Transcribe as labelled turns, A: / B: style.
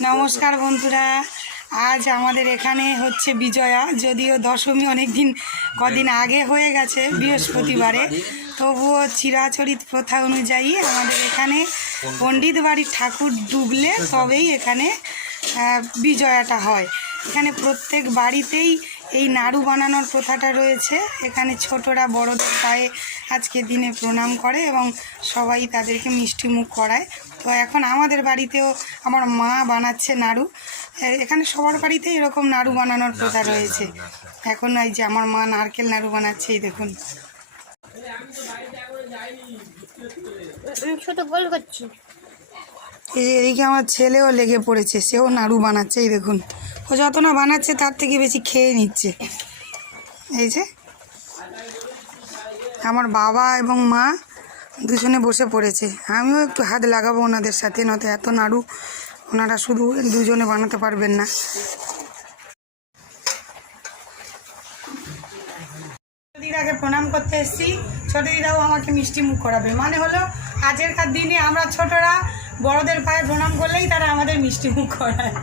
A: নমস্কার বন্ধুরা। আজ আমাদের এখানে হচ্ছে বিজয়া, যদিও দশমী অনেক দিন কদিন আগে হয়ে গেছে বৃহস্পতিবারে। তবুও চিরাচরিত প্রথা অনুযায়ী আমাদের এখানে পণ্ডিত বাড়ির ঠাকুর ডুবলে তবেই এখানে বিজয়াটা হয়। এখানে প্রত্যেক বাড়িতেই এই নাড়ু বানানোর প্রথাটা রয়েছে। এখানে ছোটরা বড়দের পায়ে আজকে দিনে প্রণাম করে এবং সবাই তাদেরকে মিষ্টি মুখ করায়। তো এখন আমাদের বাড়িতেও আমার মা বানাচ্ছে নাড়ু। এখানে সবার বাড়িতে এরকম নাড়ু বানানোর প্রথা রয়েছে। এখন এই যে আমার মা নারকেল নাড়ু বানাচ্ছে এই দেখুন।
B: আমি ছোট গোল করছি।
A: এই যে এদিকে আমার ছেলেও লেগে পড়েছে সেও নাড়ু বানাচ্ছে এই দেখুন। ও যত না বানাচ্ছে তার থেকে বেশি খেয়ে নিচ্ছে। এই যে আমার বাবা এবং মা দুজনে বসে পড়েছে। আমিও একটু হাত লাগাবো ওনাদের সাথে নয়তো এত নাড়ু ওনারা শুধু দুজনে বানাতে পারবেন না। দিদাকে প্রণাম করতে এসেছি। ছোট দিদাও আমাকে মিষ্টি মুখ করাবে। মানে হলো আজকেরকার দিনে আমরা ছোটরা বড়দের পায়ে প্রণাম করলেই তারা আমাদের মিষ্টি মুখ করায়।